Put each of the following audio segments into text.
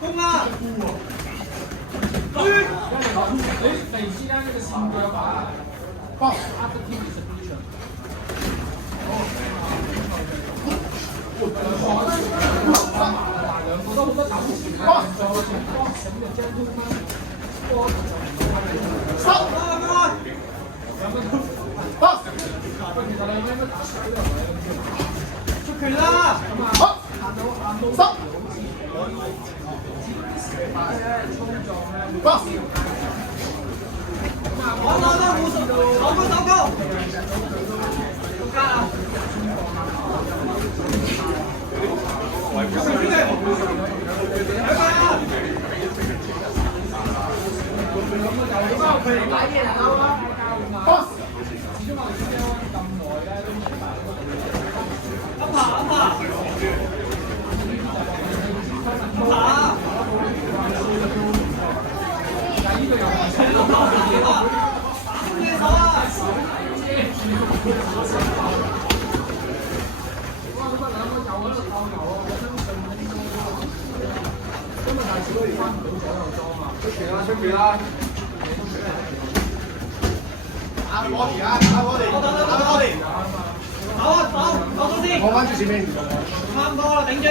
攻啊！你突然之間呢個線腳啊，幫 after team distribution。兩個都好多頭前，幫醒嘅 gentleman，收啊！兩個都幫，其實兩個應該打水啦，出拳啦！好，收。幫，攞手高！加啊！出拳啦！打佢 body 啊！打 body！ 走先！我翻住前面。差唔多啦，頂住！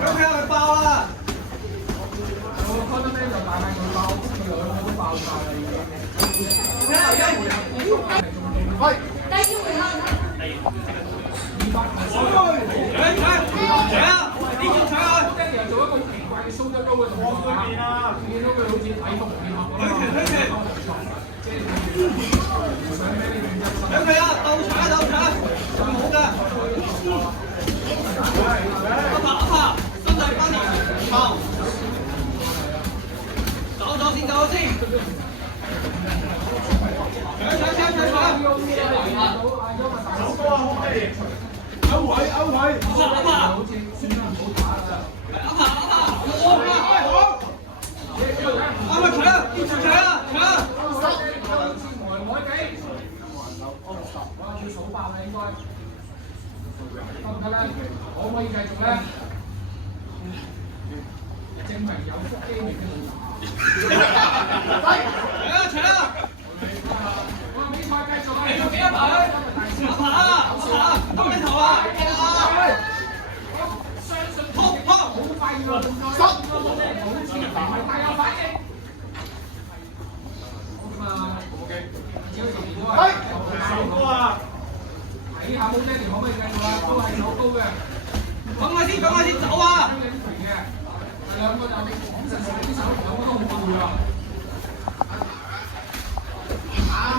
搶佢爆啦！喂！做一個奇怪嘅蘇德高嘅動作啊！見到佢好似禮服結合咁啊！搶佢啊！鬥搶！咁好㗎！拍！身體翻嚟，爆！走先！勾位！要數爆啦，應該得唔得咧？可唔可以繼續咧？證明有腹肌面嘅冇打。搶啦！比賽繼續啊！你做幾多排？當你頭啊！相信好快喎！好似唔係太有反應。咁啊，OK，只要仍然都係手高啊！睇下冇爹哋可唔可以繼續啊？都係手高嘅。講下先，走啊！兩個就講實啲手，兩個都好攰啊！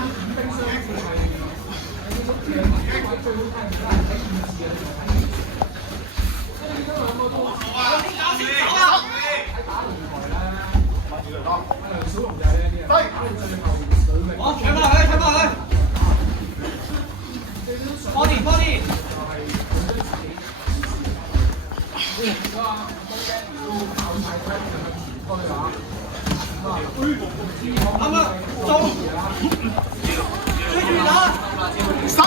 五冰箱好似係最好睇唔到係睇電視啊！你見到兩個都走啊！喺打擂台咧，梁小龍就係呢啲啊！打到最後水泳，我搶翻佢！body！ 哇！都靠晒佢向前推啊！啱啦，做！追住打！收！